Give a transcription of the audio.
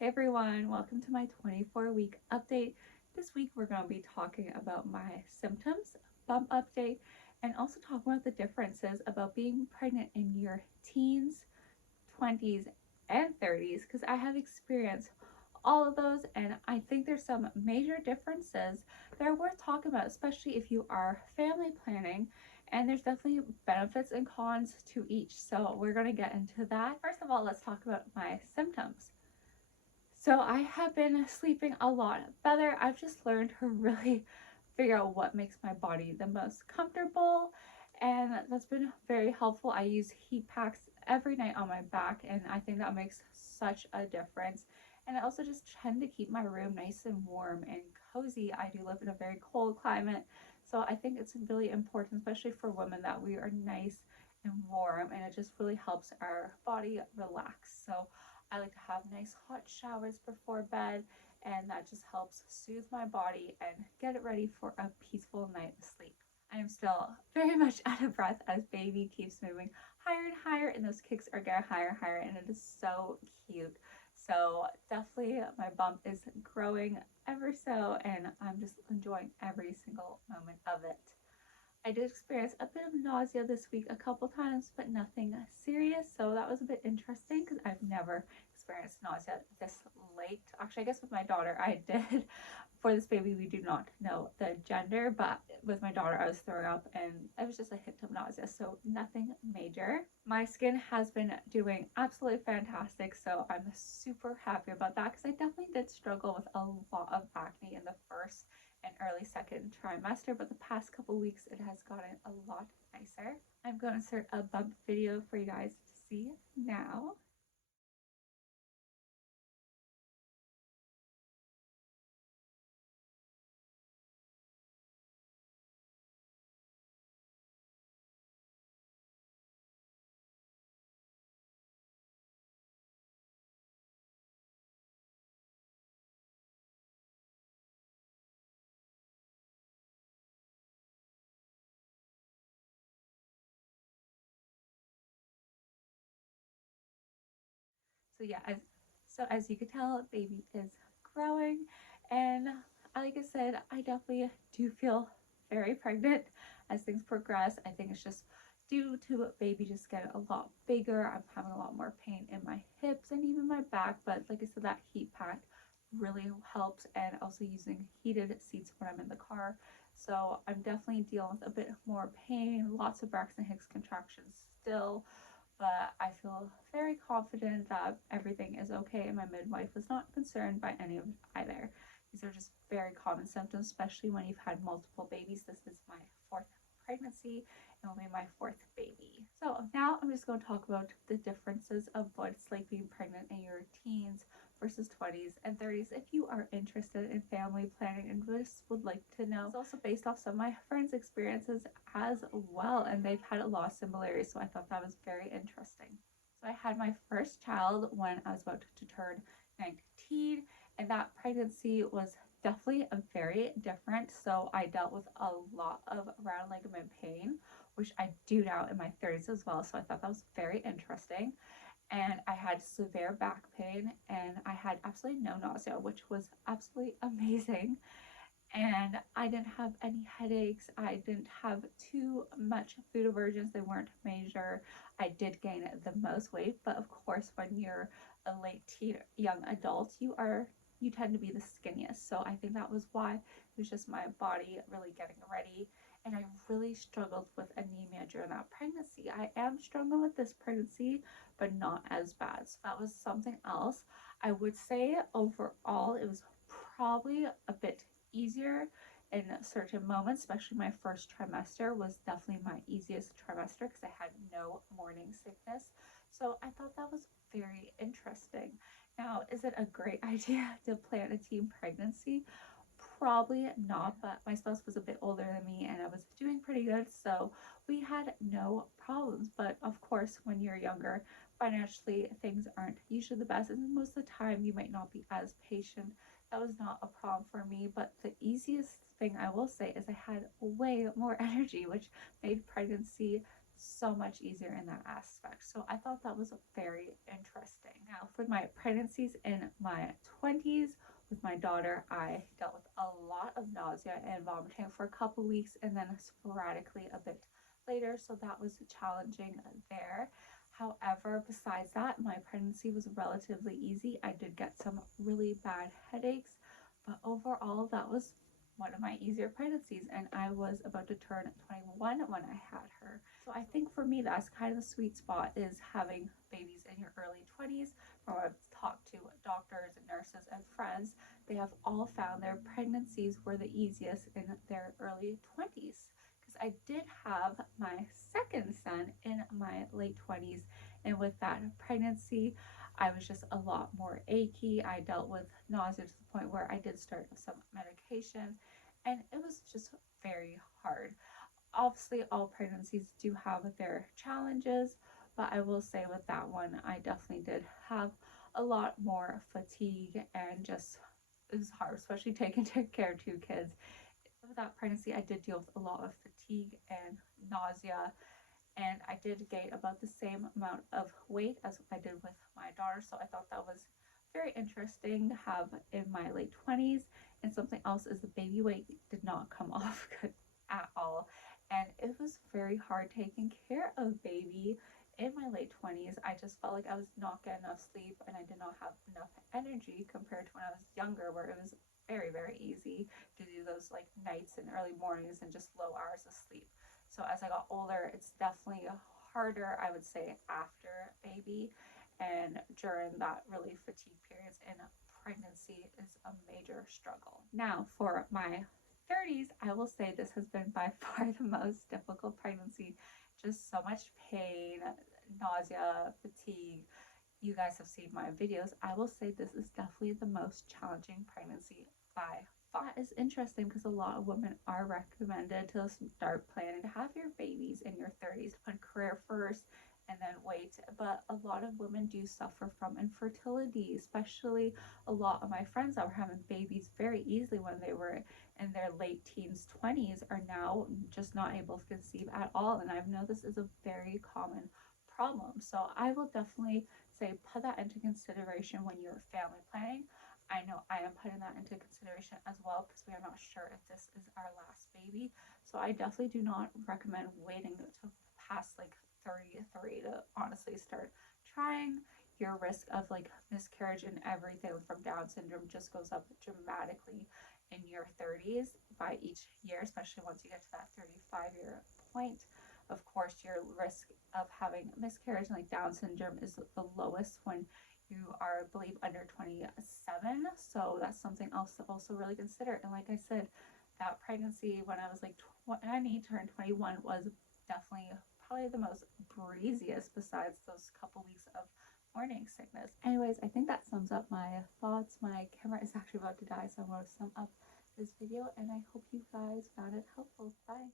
Hey everyone, welcome to my 24-week update. This week we're going to be talking about my symptoms, bump update, and also talk about the differences about being pregnant in your teens, 20s, and 30s because I have experienced all of those and I think there's some major differences that are worth talking about, especially if you are family planning. And there's definitely benefits and cons to each. So we're going to get into that. First of all, let's talk about my symptoms. So I have been sleeping a lot better. I've just learned to really figure out what makes my body the most comfortable, and that's been very helpful. I use heat packs every night on my back, and I think that makes such a difference. And I also just tend to keep my room nice and warm and cozy. I do live in a very cold climate, so I think it's really important, especially for women, that we are nice and warm, and it just really helps our body relax. So I like to have nice hot showers before bed, and that just helps soothe my body and get it ready for a peaceful night of sleep. I am still very much out of breath as baby keeps moving higher and higher, and those kicks are getting higher and higher, and it is so cute. So definitely my bump is growing ever so, and I'm just enjoying every single moment of it. I did experience a bit of nausea this week a couple times, but nothing serious. So that was a bit interesting because I've never experienced nausea this late. Actually, I guess with my daughter, I did. For this baby, we do not know the gender, but with my daughter, I was throwing up and it was just a hint of nausea. So nothing major. My skin has been doing absolutely fantastic. So I'm super happy about that because I definitely did struggle with a lot of acne in the first and early second trimester, but the past couple weeks it has gotten a lot nicer. I'm going to insert a bump video for you guys to see now. So yeah, as you can tell, baby is growing, and like I said, I definitely do feel very pregnant as things progress. I think it's just due to baby just getting a lot bigger. I'm having a lot more pain in my hips and even my back, but like I said, that heat pack really helps, and also using heated seats when I'm in the car. So I'm definitely dealing with a bit more pain, lots of Braxton Hicks contractions still, but I feel very confident that everything is okay, and my midwife was not concerned by any of it either. These are just very common symptoms, especially when you've had multiple babies. This is my fourth pregnancy and will be my fourth baby. So now I'm just going to talk about the differences of what it's like being pregnant in your teens versus 20s and 30s if you are interested in family planning and just would like to know. It's also based off some of my friends' experiences as well, and they've had a lot of similarities, so I thought that was very interesting. So I had my first child when I was about to turn 19, and that pregnancy was definitely a very different. So I dealt with a lot of round ligament pain, which I do now in my 30s as well. So I thought that was very interesting, and I had severe back pain, and I had absolutely no nausea, which was absolutely amazing. And I didn't have any headaches. I didn't have too much food aversions. They weren't major. I did gain the most weight, but of course, when you're a late teen, young adult, you tend to be the skinniest. So I think that was why it was just my body really getting ready. And I really struggled with anemia during that pregnancy. I am struggling with this pregnancy, but not as bad. So that was something else. I would say overall, it was probably a bit easier in certain moments, especially my first trimester was definitely my easiest trimester because I had no morning sickness. So I thought that was very interesting. Now, is it a great idea to plan a teen pregnancy? Probably not, but my spouse was a bit older than me and I was doing pretty good, so we had no problems. But of course, when you're younger, financially things aren't usually the best, and most of the time you might not be as patient. That was not a problem for me, but the easiest thing I will say is I had way more energy, which made pregnancy so much easier in that aspect. So I thought that was very interesting. Now, for my pregnancies in my 20s with my daughter, I dealt with a lot of nausea and vomiting for a couple weeks and then sporadically a bit later. So that was challenging there. However, besides that, my pregnancy was relatively easy. I did get some really bad headaches, but overall, that was one of my easier pregnancies, and I was about to turn 21 when I had her. So I think for me, that's kind of the sweet spot, is having babies in your early 20s. From what I've talked to doctors and nurses and friends, they have all found their pregnancies were the easiest in their early 20s. Because I did have my second son in my late 20s, and with that pregnancy, I was just a lot more achy. I dealt with nausea to the point where I did start some medication, and it was just very hard. Obviously, all pregnancies do have their challenges, but I will say with that one, I definitely did have a lot more fatigue and just it was hard, especially taking care of two kids. With that pregnancy, I did deal with a lot of fatigue and nausea, and I did gain about the same amount of weight as I did with my daughter. So I thought that was very interesting to have in my late 20s. And something else is the baby weight did not come off good at all. And it was very hard taking care of baby in my late 20s. I just felt like I was not getting enough sleep and I did not have enough energy compared to when I was younger, where it was very, very easy to do those like nights and early mornings and just low hours of sleep. So as I got older, it's definitely harder, I would say, after baby and during that really fatigue periods in pregnancy is a major struggle. Now, for my 30s, I will say this has been by far the most difficult pregnancy. Just so much pain, nausea, fatigue. You guys have seen my videos. I will say this is definitely the most challenging pregnancy by far. That is interesting because a lot of women are recommended to start planning to have your babies in your 30s, put career first and then wait. But a lot of women do suffer from infertility, especially a lot of my friends that were having babies very easily when they were in their late teens, 20s are now just not able to conceive at all. And I've known this is a very common problem. So I will definitely say put that into consideration when you're family planning. I know I am putting that into consideration as well because we are not sure if this is our last baby. So I definitely do not recommend waiting to past like 33 to honestly start trying. Your risk of like miscarriage and everything from Down syndrome just goes up dramatically in your 30s by each year, especially once you get to that 35-year point. Of course, your risk of having miscarriage and like Down syndrome is the lowest when you are, I believe, under 27. So that's something else to also really consider. And like I said, that pregnancy when I was like 20 turned 21 was definitely probably the most breeziest besides those couple weeks of morning sickness. Anyways, I think that sums up my thoughts. My camera is actually about to die, so I'm going to sum up this video, and I hope you guys found it helpful. Bye.